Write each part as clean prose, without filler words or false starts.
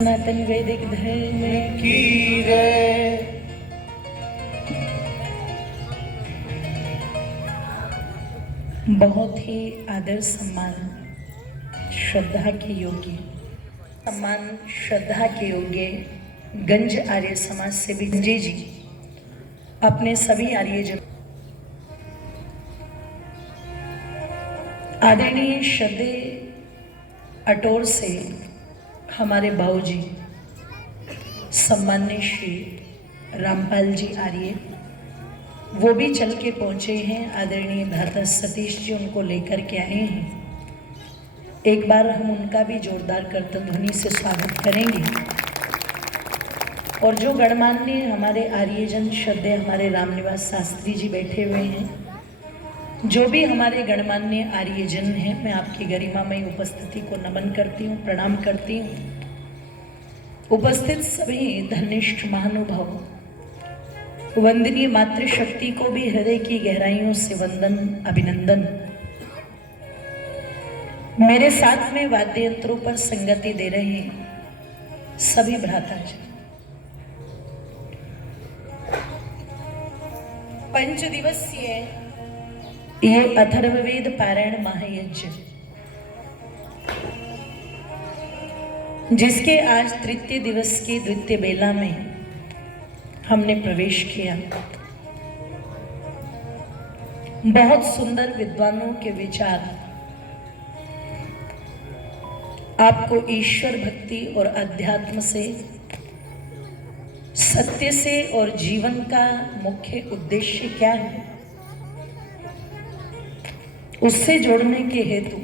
सनातन वैदिक धर्म की जय। बहुत ही आदर सम्मान श्रद्धा के योग्य गंज आर्य समाज से भी जी अपने सभी आर्यजन आदरणीय श्रद्धे अटोर से हमारे बाबूजी सम्मान्य श्री रामपाल जी आर्य वो भी चल के पहुंचे हैं। आदरणीय भ्राता सतीश जी उनको लेकर के आए हैं। एक बार हम उनका भी जोरदार करतन ध्वनि से स्वागत करेंगे। और जो गणमान्य हमारे आर्यजन श्रद्धे हमारे रामनिवास शास्त्री जी बैठे हुए हैं, जो भी हमारे गणमान्य आर्यजन हैं, मैं आपकी गरिमामयी उपस्थिति को नमन करती हूँ, प्रणाम करती हूँ। उपस्थित सभी धनिष्ठ महानुभाव, वंदनीय मातृशक्ति को भी हृदय की गहराइयों से वंदन अभिनंदन। मेरे साथ में वाद्य यंत्रों पर संगति दे रहे हैं सभी भ्राता जी। 5 दिवसीय ये अथर्ववेद पारायण महायज्ञ, जिसके आज तृतीय दिवस की द्वितीय बेला में हमने प्रवेश किया। बहुत सुंदर विद्वानों के विचार आपको ईश्वर भक्ति और अध्यात्म से, सत्य से और जीवन का मुख्य उद्देश्य क्या है उससे जोड़ने के हेतु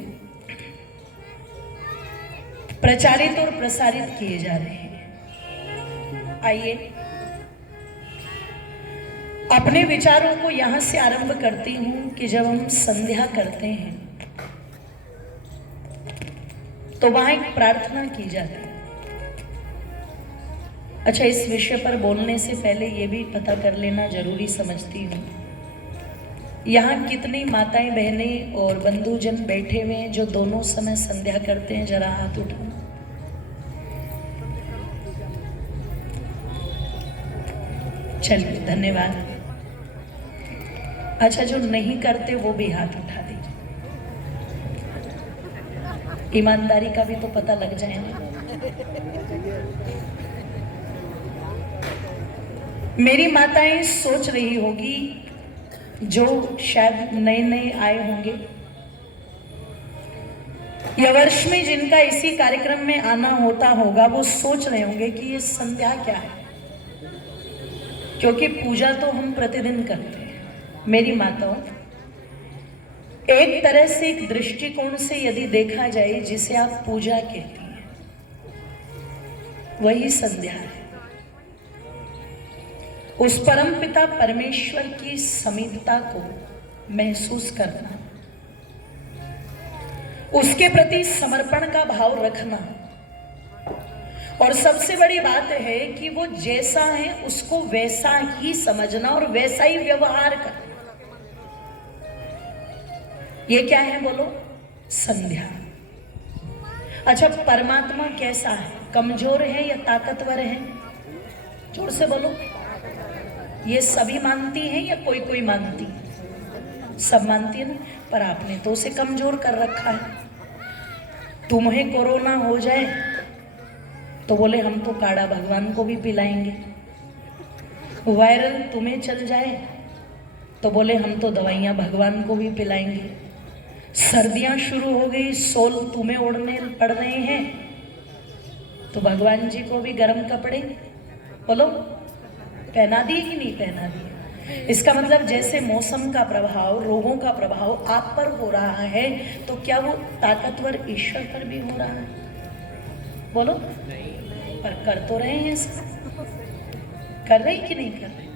प्रचारित और प्रसारित किए जा रहे हैं। आइए अपने विचारों को यहां से आरंभ करती हूं कि जब हम संध्या करते हैं तो वहां एक प्रार्थना की जाती है। अच्छा, इस विषय पर बोलने से पहले यह भी पता कर लेना जरूरी समझती हूं, यहाँ कितनी माताएं बहनें और बंधुजन बैठे हुए हैं जो दोनों समय संध्या करते हैं? जरा हाथ उठाओ। चलिए, धन्यवाद। अच्छा, जो नहीं करते वो भी हाथ उठा दीजिए। ईमानदारी का भी तो पता लग जाए ना। मेरी माताएं सोच रही होगी, जो शायद नए नए आए होंगे या वर्ष में जिनका इसी कार्यक्रम में आना होता होगा, वो सोच रहे होंगे कि ये संध्या क्या है, क्योंकि पूजा तो हम प्रतिदिन करते हैं। मेरी माताओं, एक तरह से एक दृष्टिकोण से यदि देखा जाए, जिसे आप पूजा कहती हैं वही संध्या है। उस परम पिता परमेश्वर की समीपता को महसूस करना, उसके प्रति समर्पण का भाव रखना, और सबसे बड़ी बात है कि वो जैसा है उसको वैसा ही समझना और वैसा ही व्यवहार करना। ये क्या है बोलो? संध्या। अच्छा, परमात्मा कैसा है? कमजोर है या ताकतवर है? जोर से बोलो। ये सभी मानती हैं या कोई कोई मानती? सब मानती है ना। पर आपने तो उसे कमजोर कर रखा है। तुम्हें कोरोना हो जाए तो बोले हम तो काढ़ा भगवान को भी पिलाएंगे। वायरल तुम्हें चल जाए तो बोले हम तो दवाइयां भगवान को भी पिलाएंगे। सर्दियां शुरू हो गई, सोल तुम्हें ओढ़ने पड़ रहे हैं तो भगवान जी को भी गर्म कपड़े बोलो पहना दिए कि नहीं पहना दिए। इसका मतलब जैसे मौसम का प्रभाव, रोगों का प्रभाव आप पर हो रहा है, तो क्या वो ताकतवर ईश्वर पर भी हो रहा है? बोलो। पर कर तो रहे हैं सब। कर रहे कि नहीं कर रहे?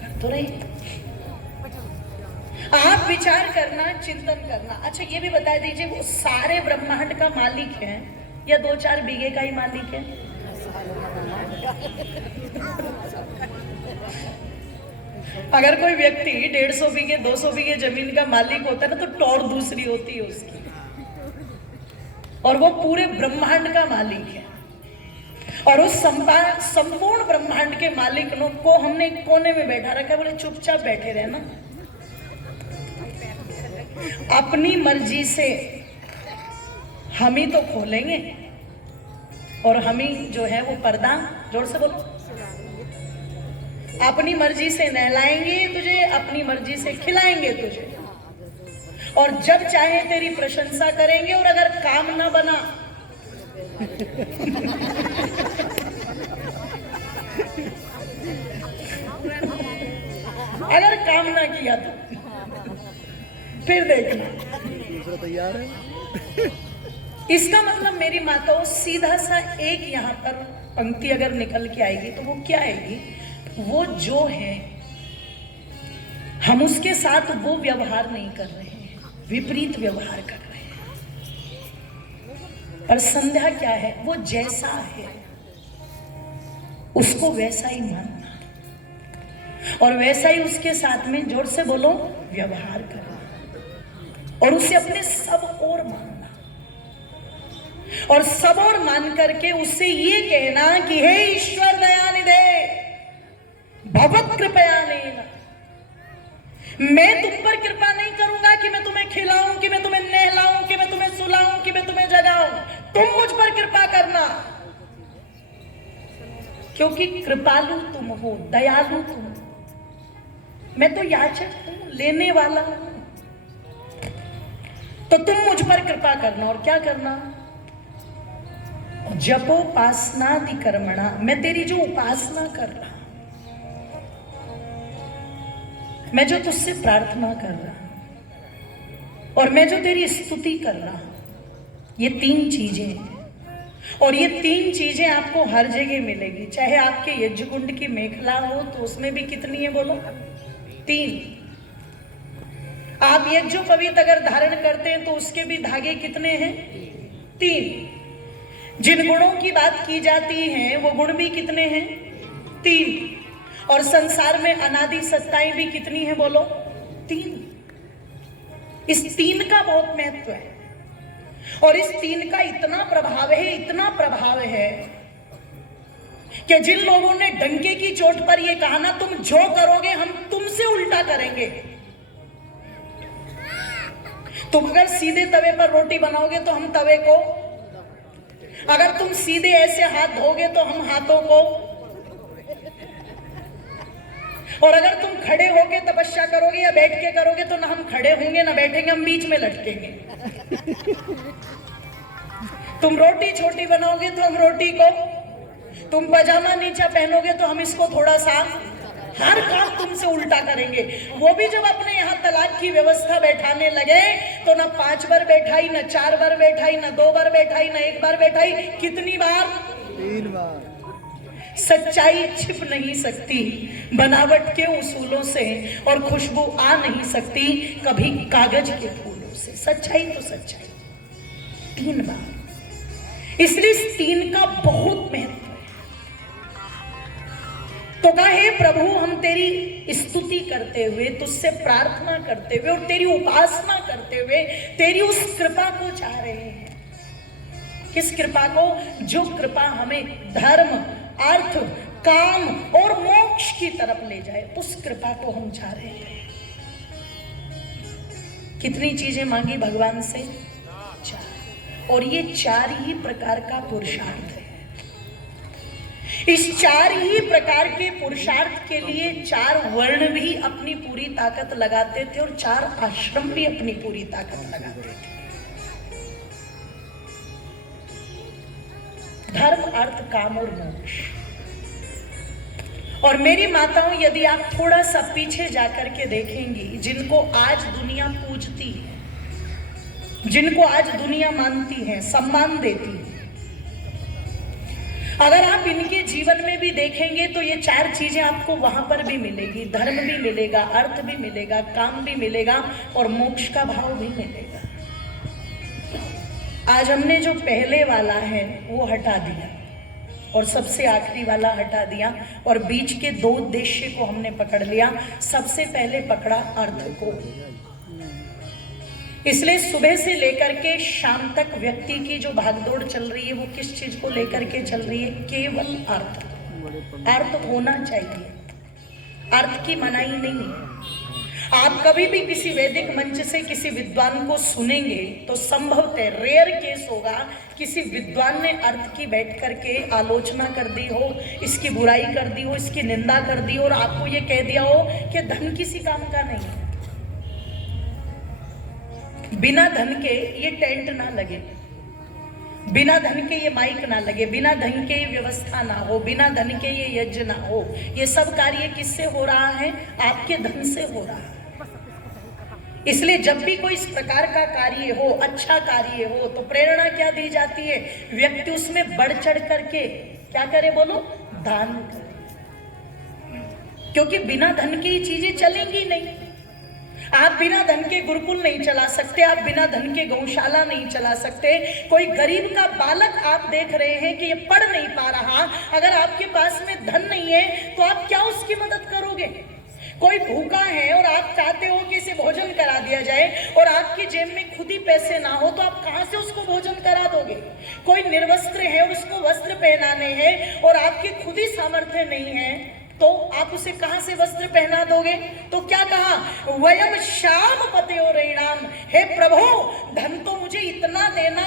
कर तो रहे। आप विचार करना, चिंतन करना। अच्छा, ये भी बता दीजिए, वो सारे ब्रह्मांड का मालिक है या 2-4 बीघे का ही मालिक है? अगर कोई व्यक्ति 150 बीघे 200 बीघे जमीन का मालिक होता है ना, तो टौर दूसरी होती है उसकी, और वो पूरे ब्रह्मांड का मालिक है। और उस संपूर्ण ब्रह्मांड के मालिक को हमने एक कोने में बैठा रखा, बोले चुपचाप बैठे रहना, अपनी मर्जी से हम ही तो खोलेंगे और हम ही जो है वो पर्दा, जोर से बोलो, अपनी मर्जी से नहलाएंगे तुझे, अपनी मर्जी से खिलाएंगे तुझे, और जब चाहे तेरी प्रशंसा करेंगे, और अगर काम ना बना अगर काम ना किया तो फिर देखना। तैयार है। इसका मतलब मेरी माताओं, सीधा सा एक यहाँ पर पंक्ति अगर निकल के आएगी तो वो क्या आएगी? वो जो है हम उसके साथ वो व्यवहार नहीं कर रहे हैं, विपरीत व्यवहार कर रहे हैं। और संध्या क्या है? वो जैसा है उसको वैसा ही मानना और वैसा ही उसके साथ में, जोर से बोलो, व्यवहार करना और उसे अपने सब और मानना और सब और मान करके उससे ये कहना कि हे ईश्वर दयानिधे भगवत कृपया लेना, मैं तुम पर कृपा नहीं करूंगा कि मैं तुम्हें खिलाऊं, कि मैं तुम्हें नहलाऊं, कि मैं तुम्हें सुलाऊं, कि मैं तुम्हें जगाऊं, तुम मुझ पर कृपा करना, क्योंकि कृपालु तुम हो, दयालु तुम हो, मैं तो याचक हूं, लेने वाला हूं, तो तुम मुझ पर कृपा करना। और क्या करना? जपोपासनादि कर्मणा, मैं तेरी जो उपासना कर रहा, मैं जो तुझसे प्रार्थना कर रहा और मैं जो तेरी स्तुति कर रहा, ये तीन चीजें हैं। और ये तीन चीजें आपको हर जगह मिलेगी, चाहे आपके यज्ञकुंड की मेखला हो तो उसमें भी कितनी है बोलो? 3। आप यज्ञोपवीत अगर धारण करते हैं तो उसके भी धागे कितने हैं? 3। जिन गुणों की बात की जाती है वो गुण भी कितने हैं? 3। और संसार में अनादि सत्ताएं भी कितनी है बोलो? 3। इस 3 का बहुत महत्व है और इस 3 का इतना प्रभाव है, इतना प्रभाव है कि जिन लोगों ने डंके की चोट पर यह कहा ना, तुम जो करोगे हम तुमसे उल्टा करेंगे, तुम अगर सीधे तवे पर रोटी बनाओगे तो हम तवे को, अगर तुम सीधे ऐसे हाथ धोगे तो हम हाथों को, और अगर तुम खड़े होके तपस्या करोगे या बैठ के करोगे तो ना हम खड़े होंगे ना बैठेंगे, हम बीच में लटकेंगे। तुम रोटी छोटी बनाओगे तो हम रोटी को, तुम पजामा नीचा पहनोगे तो हम इसको थोड़ा सा, हर काम तुमसे उल्टा करेंगे। वो भी जब अपने यहाँ तलाक की व्यवस्था बैठाने लगे तो ना 5 बार बैठाई, ना 4 बार बैठाई, ना 2 बार बैठाई, ना 1 बार बैठाई, कितनी बार? 3 बार। सच्चाई छिप नहीं सकती बनावट के उसूलों से और खुशबू आ नहीं सकती कभी कागज के फूलों से। सच्चाई तो सच्चाई 3 बार, इसलिए इस 3 का बहुत महत्व है। तो कहे प्रभु, हम तेरी स्तुति करते हुए, तुझसे प्रार्थना करते हुए और तेरी उपासना करते हुए तेरी उस कृपा को चाह रहे हैं। किस कृपा को? जो कृपा हमें धर्म, अर्थ, काम और मोक्ष की तरफ ले जाए, उस कृपा को हम चाह रहे हैं। कितनी चीजें मांगी भगवान से? 4। और ये 4 ही प्रकार का पुरुषार्थ है। इस 4 ही प्रकार के पुरुषार्थ के लिए 4 वर्ण भी अपनी पूरी ताकत लगाते थे और 4 आश्रम भी अपनी पूरी ताकत लगाते थे। धर्म, अर्थ, काम और मोक्ष। और मेरी माताओं, यदि आप थोड़ा सा पीछे जाकर के देखेंगी, जिनको आज दुनिया पूजती है, जिनको आज दुनिया मानती है, सम्मान देती है, अगर आप इनके जीवन में भी देखेंगे तो ये 4 चीजें आपको वहां पर भी मिलेगी। धर्म भी मिलेगा, अर्थ भी मिलेगा, काम भी मिलेगा और मोक्ष का भाव भी मिलेगा। आज हमने जो पहले वाला है वो हटा दिया और सबसे आखिरी वाला हटा दिया और बीच के 2 उद्देश्य को हमने पकड़ लिया। सबसे पहले पकड़ा अर्थ को। इसलिए सुबह से लेकर के शाम तक व्यक्ति की जो भागदौड़ चल रही है वो किस चीज को लेकर के चल रही है? केवल अर्थ। अर्थ होना चाहिए, अर्थ की मनाही नहीं है। आप कभी भी किसी वैदिक मंच से किसी विद्वान को सुनेंगे तो संभवतः रेयर केस होगा किसी विद्वान ने अर्थ की बैठ करके आलोचना कर दी हो, इसकी बुराई कर दी हो, इसकी निंदा कर दी हो और आपको ये कह दिया हो कि धन किसी काम का नहीं है। बिना धन के ये टेंट ना लगे, बिना धन के ये माइक ना लगे, बिना धन के ये व्यवस्था ना हो, बिना धन के ये यज्ञ ना हो। ये सब कार्य किससे हो रहा है? आपके धन से हो रहा है। इसलिए जब भी कोई इस प्रकार का कार्य हो, अच्छा कार्य हो, तो प्रेरणा क्या दी जाती है? व्यक्ति उसमें बढ़ चढ़ करके क्या करे? बोलो, दान करे। क्योंकि बिना धन की चीजें चलेंगी नहीं। आप बिना धन के गुरुकुल नहीं चला सकते, आप बिना धन के गौशाला नहीं चला सकते। कोई गरीब का बालक आप देख रहे हैं कि ये पढ़ नहीं पा रहा, अगर आपके पास में धन नहीं है तो आप क्या उसकी मदद करोगे? कोई भूखा है और आप चाहते हो कि इसे भोजन करा दिया जाए और आपकी जेब में खुद ही पैसे ना हो तो आप कहां से उसको भोजन करा दोगे? कोई निर्वस्त्र है और उसको वस्त्र पहनाने हैं और आपकी खुद ही सामर्थ्य नहीं है तो आप उसे कहां से वस्त्र पहना दोगे? तो क्या कहा? वयम श्याम पतयोरेणाम, हे प्रभु धन तो मुझे इतना देना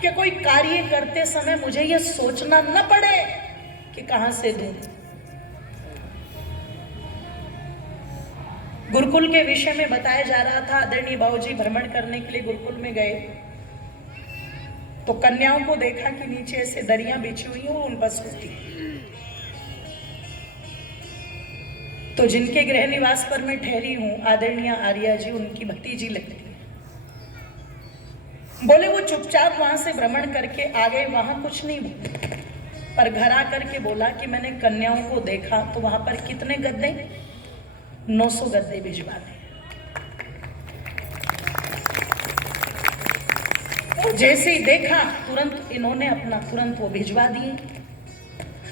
कि कोई कार्य करते समय मुझे ये सोचना न पड़े कि कहां से दूं। गुरुकुल के विषय में बताया जा रहा था। आदरणीय बाबूजी भ्रमण करने के लिए गुरुकुल में गए तो कन्याओं को देखा कि नीचे ऐसे दरियां बिछी हुई हैं और उन पर सोती। तो जिनके गृह निवास पर मैं ठहरी हूं, आदरणीय आर्या जी, उनकी भतीजी लगती है। बोले वो चुपचाप वहां से भ्रमण करके आ गए, वहां कुछ नहीं बोले, पर घर आकर के बोला कि मैंने कन्याओं को देखा तो वहां पर कितने गद्दे? 900 गद्दे भिजवा दे। तो जैसे ही देखा तुरंत इन्होंने अपना तुरंत वो भिजवा दिए।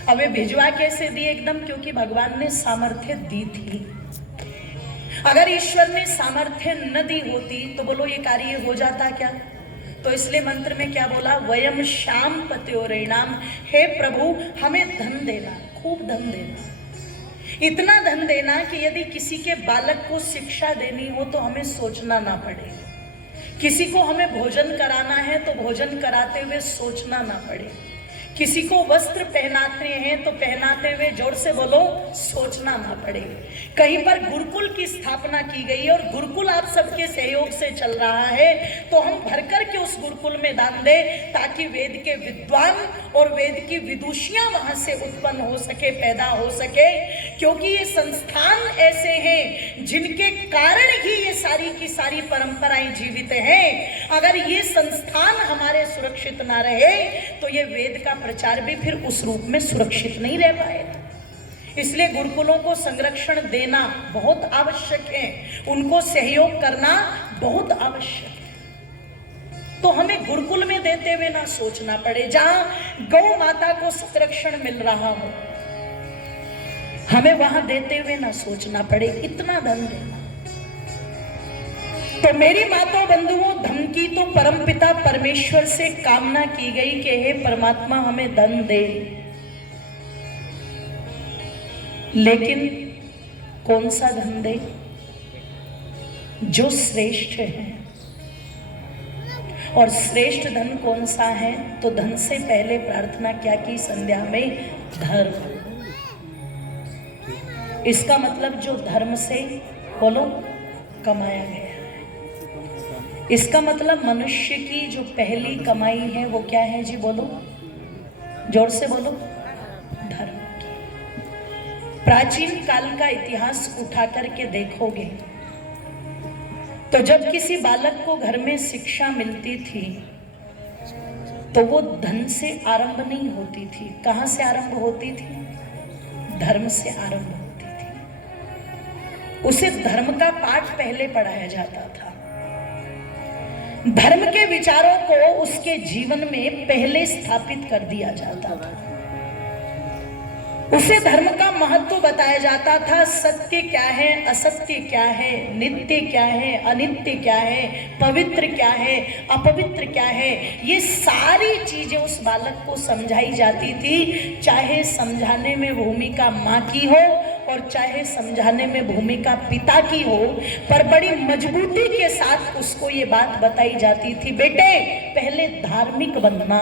अब वे भिजवा कैसे दिए? एकदम, क्योंकि भगवान ने सामर्थ्य दी थी। अगर ईश्वर ने सामर्थ्य न दी होती तो बोलो ये कार्य हो जाता क्या? तो इसलिए मंत्र में क्या बोला? वयम श्याम पतयोरेणाम, हे प्रभु हमें धन देना, खूब धन देना, इतना धन देना कि यदि किसी के बालक को शिक्षा देनी हो तो हमें सोचना ना पड़े, किसी को हमें भोजन कराना है तो भोजन कराते हुए सोचना ना पड़े, किसी को वस्त्र पहनाते हैं तो पहनाते हुए जोर से बोलो सोचना ना पड़े। कहीं पर गुरुकुल की स्थापना की गई और गुरुकुल आप सबके सहयोग से चल रहा है तो हम भरकर के उस गुरुकुल में दान दें ताकि वेद के विद्वान और वेद की विदुषियां वहां से उत्पन्न हो सके, पैदा हो सके। क्योंकि ये संस्थान ऐसे हैं जिनके कारण ही ये सारी की सारी परंपराएं जीवित हैं। अगर ये संस्थान हमारे सुरक्षित ना रहे तो ये वेद का प्रचार भी फिर उस रूप में सुरक्षित नहीं रह पाएगा। इसलिए गुरुकुलों को संरक्षण देना बहुत आवश्यक है, उनको सहयोग करना बहुत आवश्यक है। तो हमें गुरुकुल में देते हुए ना सोचना पड़े, जहां गौ माता को संरक्षण मिल रहा हो हमें वहां देते हुए ना सोचना पड़े इतना धन देना। तो मेरी माताओं बंधुओं, धन की तो परमपिता परमेश्वर से कामना की गई कि हे परमात्मा हमें धन दे, लेकिन कौन सा धन दे? जो श्रेष्ठ है। और श्रेष्ठ धन कौन सा है? तो धन से पहले प्रार्थना क्या की संध्या में? धर्म। इसका मतलब जो धर्म से बोलो कमाया गया है। इसका मतलब मनुष्य की जो पहली कमाई है वो क्या है जी? बोलो जोर से बोलो, धर्म की। प्राचीन काल का इतिहास उठा करके देखोगे तो जब किसी बालक को घर में शिक्षा मिलती थी तो वो धन से आरंभ नहीं होती थी। कहां से आरंभ होती थी? धर्म से आरंभ होती थी। उसे धर्म का पाठ पहले पढ़ाया जाता था। धर्म के विचारों को उसके जीवन में पहले स्थापित कर दिया जाता था। उसे धर्म का महत्व बताया जाता था। सत्य क्या है, असत्य क्या है, नित्य क्या है, अनित्य क्या है, पवित्र क्या है, अपवित्र क्या है, ये सारी चीजें उस बालक को समझाई जाती थी। चाहे समझाने में भूमिका माँ की हो और चाहे समझाने में भूमिका पिता की हो, पर बड़ी मजबूती के साथ उसको ये बात बताई जाती थी, बेटे पहले धार्मिक बनना।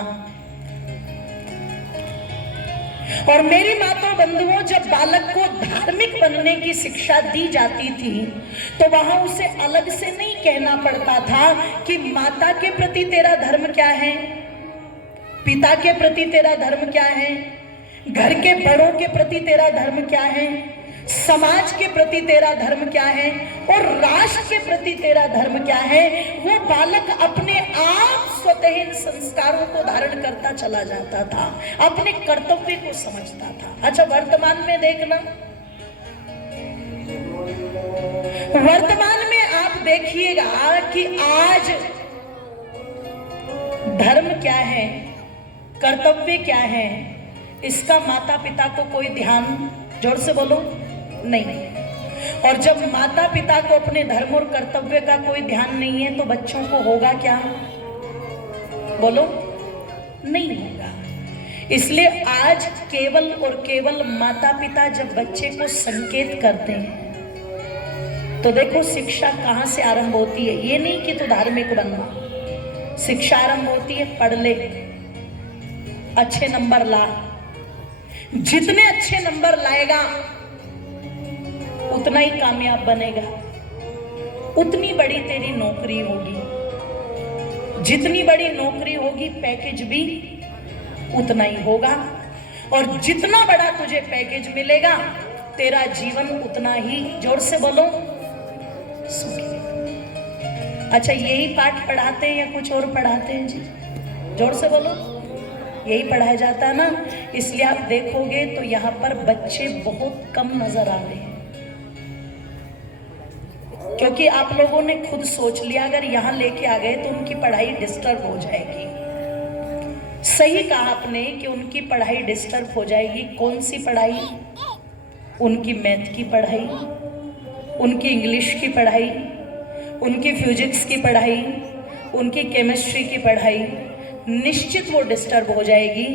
और मेरी माताओं बंधुओं, जब बालक को धार्मिक बनने की शिक्षा दी जाती थी तो वहां उसे अलग से नहीं कहना पड़ता था कि माता के प्रति तेरा धर्म क्या है, पिता के प्रति तेरा धर्म क्या है, घर के बड़ों के प्रति तेरा धर्म क्या है, समाज के प्रति तेरा धर्म क्या है और राष्ट्र के प्रति तेरा धर्म क्या है। वो बालक अपने आप स्वतः इन संस्कारों को धारण करता चला जाता था, अपने कर्तव्य को समझता था। अच्छा, वर्तमान में देखना, वर्तमान में आप देखिएगा कि आज धर्म क्या है, कर्तव्य क्या है, इसका माता पिता को कोई ध्यान, जोर से बोलो, नहीं। और जब माता पिता को अपने धर्म और कर्तव्य का कोई ध्यान नहीं है तो बच्चों को होगा क्या, बोलो, नहीं होगा। इसलिए आज केवल और केवल माता पिता जब बच्चे को संकेत करते हैं तो देखो शिक्षा कहां से आरंभ होती है। ये नहीं कि तू धार्मिक बनना, शिक्षा आरंभ होती है पढ़ ले, अच्छे नंबर ला, जितने अच्छे नंबर लाएगा उतना ही कामयाब बनेगा, उतनी बड़ी तेरी नौकरी होगी, जितनी बड़ी नौकरी होगी पैकेज भी उतना ही होगा, और जितना बड़ा तुझे पैकेज मिलेगा तेरा जीवन उतना ही, जोर से बोलो, सुखी। अच्छा, यही पाठ पढ़ाते हैं या कुछ और पढ़ाते हैं जी, जोर से बोलो, यही पढ़ाया जाता है ना। इसलिए आप देखोगे तो यहाँ पर बच्चे बहुत कम नजर आ रहे हैं, क्योंकि आप लोगों ने खुद सोच लिया अगर यहाँ लेके आ गए तो उनकी पढ़ाई डिस्टर्ब हो जाएगी। सही कहा आपने कि उनकी पढ़ाई डिस्टर्ब हो जाएगी। कौन सी पढ़ाई? उनकी मैथ की पढ़ाई, उनकी इंग्लिश की पढ़ाई, उनकी फिजिक्स की पढ़ाई, उनकी केमिस्ट्री की पढ़ाई, निश्चित वो डिस्टर्ब हो जाएगी।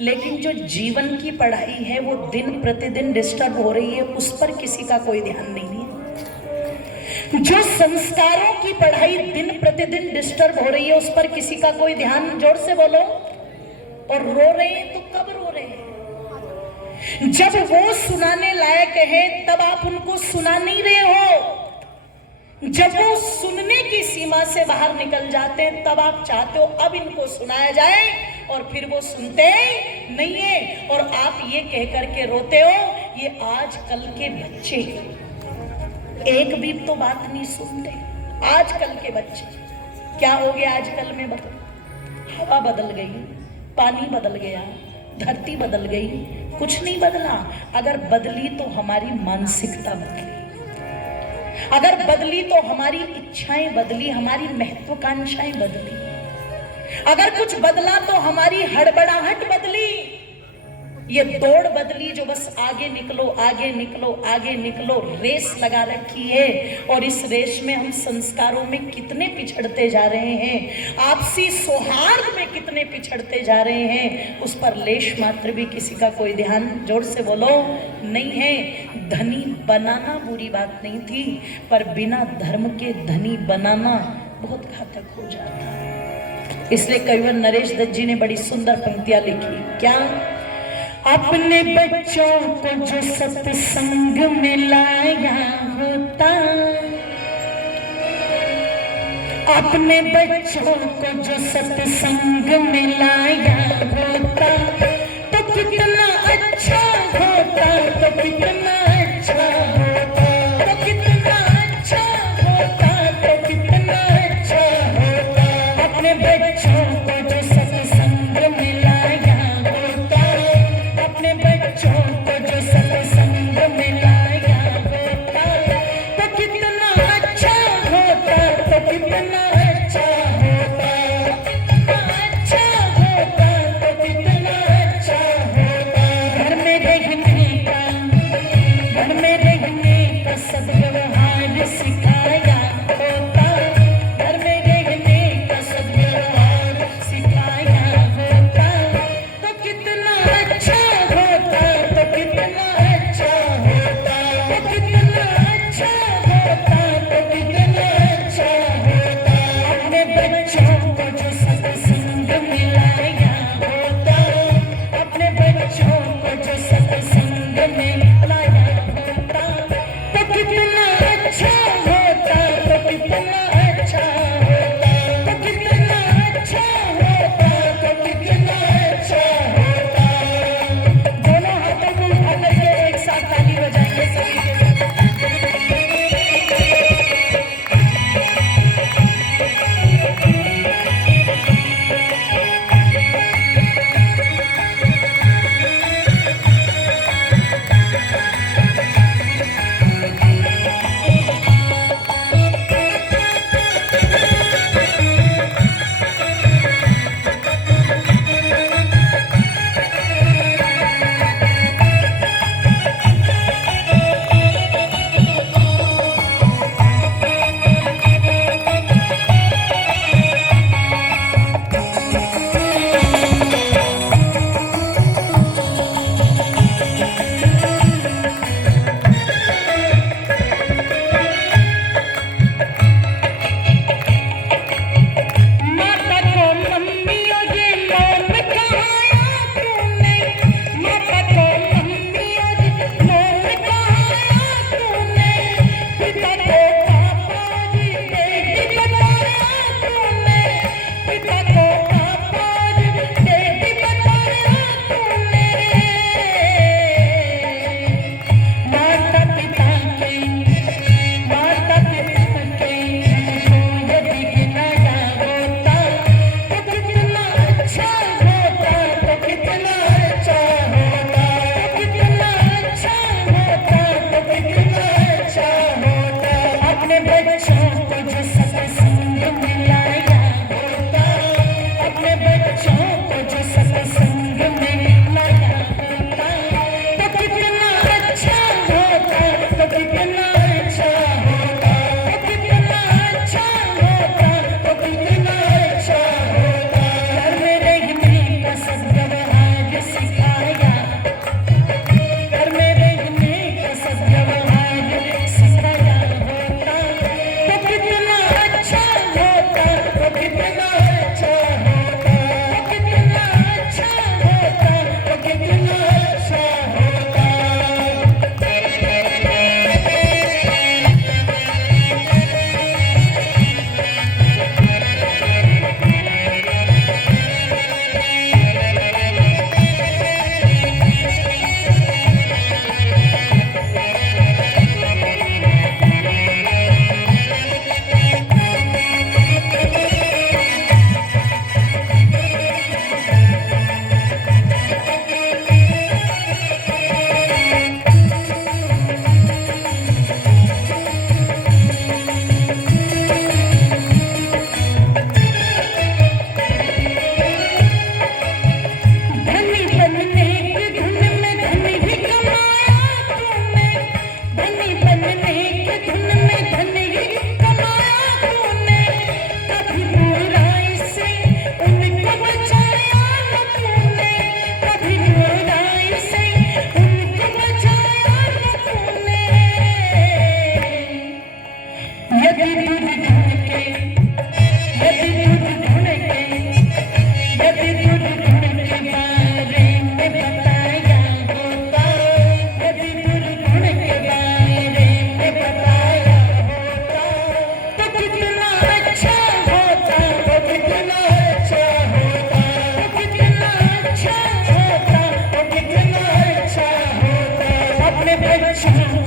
लेकिन जो जीवन की पढ़ाई है वो दिन प्रतिदिन डिस्टर्ब हो रही है, उस पर किसी का कोई ध्यान नहीं है। जो संस्कारों की पढ़ाई दिन प्रतिदिन डिस्टर्ब हो रही है उस पर किसी का कोई ध्यान, जोर से बोलो। और रो रहे हैं तो कब रो रहे हैं? जब वो सुनाने लायक है तब आप उनको सुना नहीं रहे हो। जब वो सुनने की सीमा से बाहर निकल जाते हैं तब आप चाहते हो अब इनको सुनाया जाए, और फिर वो सुनते नहीं है और आप ये कह करके रोते हो। ये आजकल के बच्चे एक भी तो बात नहीं सुनते। आजकल के बच्चे क्या हो गया, आजकल में हवा बदल गई, पानी बदल गया, धरती बदल गई, कुछ नहीं बदला। अगर बदली तो हमारी मानसिकता बदली, अगर बदली तो हमारी इच्छाएं बदली, हमारी महत्वाकांक्षाएं बदली, अगर कुछ बदला तो हमारी हड़बड़ाहट बदली, ये दौड़ बदली जो बस आगे निकलो, आगे निकलो, आगे निकलो रेस लगा रखी है। और इस रेस में हम संस्कारों में कितने पिछड़ते जा रहे हैं, आपसी सौहार्द में कितने पिछड़ते जा रहे हैं, उस पर लेश मात्र भी किसी का कोई ध्यान, जोर से बोलो, नहीं है। धनी बनाना बुरी बात नहीं थी, पर बिना धर्म के धनी बनाना बहुत घातक हो जाता है। इसलिए कविवर नरेश दत्त जी ने बड़ी सुंदर पंक्तियां लिखी। क्या? अपने बच्चों को जो सत्संग में लाया होता, अपने बच्चों को जो सत्संग में लाया होता तो कितना अच्छा होता, तो कितना अच्छा होता, तो कितना अच्छा होता, तो कितना अच्छा होता। अपने बच्चों को जो सत्संग में लाया होता, अपने बच्चों को जो सत्संग में लाया होता तो कितना अच्छा होता, तो कितना अच्छा होता, कितना अच्छा होता, तो कितना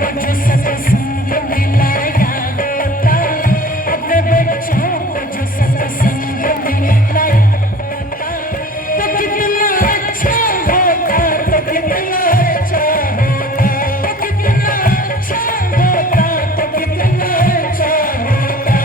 को जो सत्संग में लाया होता, अपने बच्चों को जो सत्संग में लाया होता, तो कितना अच्छा होता, तो कितना अच्छा होता, तो कितना अच्छा होता, तो कितना अच्छा होता।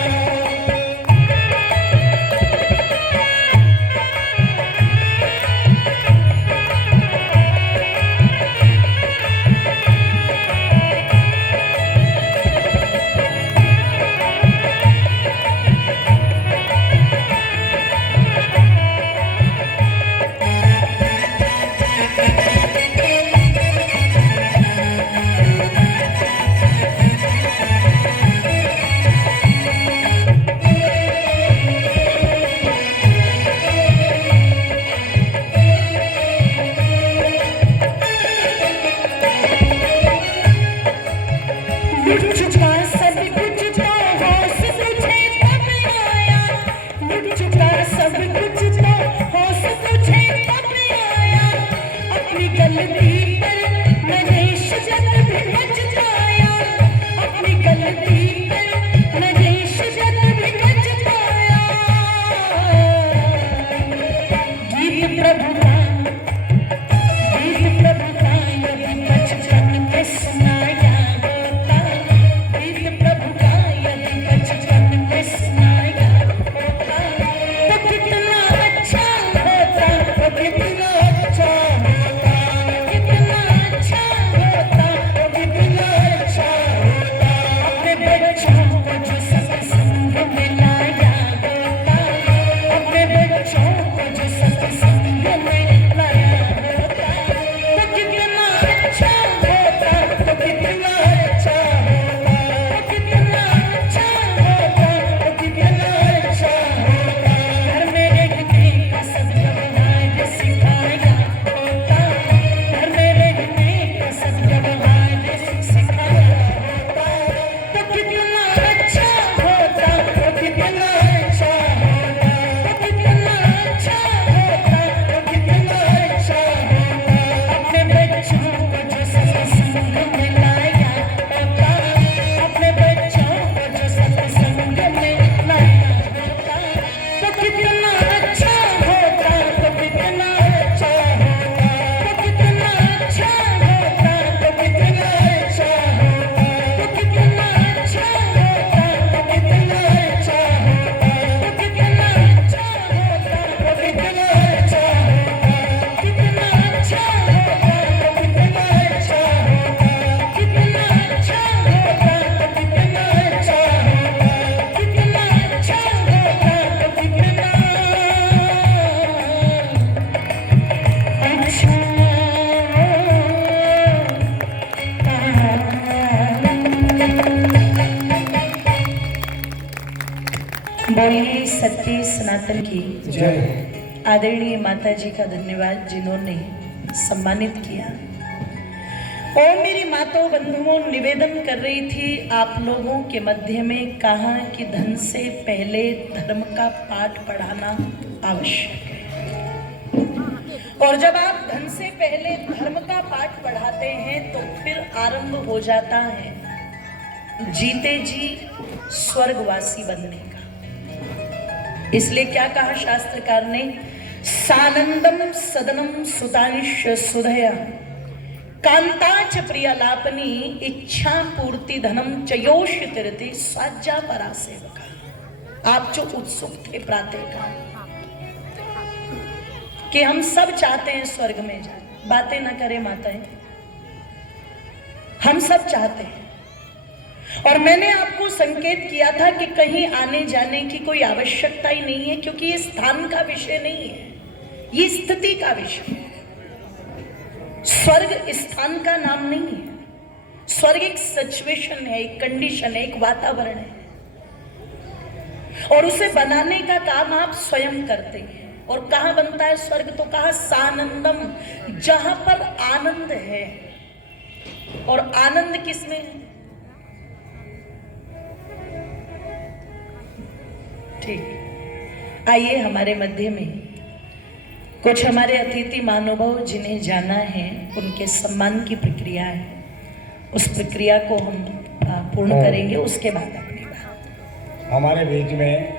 लुट चुका सब कुछ तो होश तुझे तब आया, लुट चुका सब कुछ तो होश तुझे तब आया, अपनी गलती पर नरेश जब भी बच जाया, अपनी गलती पर नरेश जब भी बच जाया। गीत प्रभु का यदि बचपन में सुनाया होता, गीत प्रभु का यदि बचपन में सुनाया होता, तो कितना अच्छा होता, तो कितना अच्छा होता, कितना अच्छा होता, तो कितना अच्छा होता। अपने बच्चों को जो सत्संग में लाया होता, अपने बच्चों को जो सत्संग में लाया होता, तो कितना अच्छा होता, तो कितना अच्छा होता, तो कितना अच्छा होता, तो कितना अच्छा होता। घर में रहने का सद्व्यवहार सिखाया होता, घर में रहने का सद्व्यवहार सिखाया होता, तो कितना अच्छा होता, तो कितना अच्छा होता, तो कितना अच्छा होता, तो कितना अच्छा होता। अपने बच्चों को जो सत्संग में लाया होता, अपने बच्चों को जो सत्संग में लाया होता, तो कितना अच्छा होता, तो कितना अच्छा होता, तो कितना अच्छा होता, तो कितना अच्छा होता, तो कितना अच्छा होता, तो कितना अच्छा होता, तो कितना अच्छा होता, तो कितना अच्छा होता, कितना अच्छा होता, तो कितना अच्छा होता, कितना अच्छा होता, तो कितना अच्छा होता, कितना अच्छा होता, तो कितना बोलिए सत्य सनातन की जय। आदरणीय माता जी का धन्यवाद जिन्होंने सम्मानित किया। और मेरी माताओं बंधुओं निवेदन कर रही थी आप लोगों के मध्य में, कहा कि धन से पहले धर्म का पाठ पढ़ाना आवश्यक है। और जब आप धन से पहले धर्म का पाठ पढ़ाते हैं तो फिर आरंभ हो जाता है जीते जी स्वर्गवासी बनने का। इसलिए क्या कहा शास्त्रकार ने, सानंदम सदनम सुतांश सुधया कांताच प्रियलापनी इच्छा पूर्ति धनम चयोष तीर्थे स्वाज्जा परा सेवका। आप जो उत्सुक थे प्रातःकाल कि हम सब चाहते हैं स्वर्ग में जाए, बातें न करें माताएं, हम सब चाहते हैं। और मैंने आपको संकेत किया था कि कहीं आने जाने की कोई आवश्यकता ही नहीं है, क्योंकि ये स्थान का विषय नहीं है, ये स्थिति का विषय है। स्वर्ग स्थान का नाम नहीं है। स्वर्ग एक सिचुएशन है, एक कंडीशन है, एक वातावरण है, और उसे बनाने का काम आप स्वयं करते हैं। और कहां बनता है स्वर्ग, तो कहा सानंदम, जहां पर आनंद है। और आनंद किसमें है? ठीक, आइए हमारे मध्य में कुछ हमारे अतिथि महानुभाव जिन्हें जाना है, उनके सम्मान की प्रक्रिया है। उस प्रक्रिया को हम पूर्ण करेंगे, उसके बाद अपनी बात। हमारे बीच में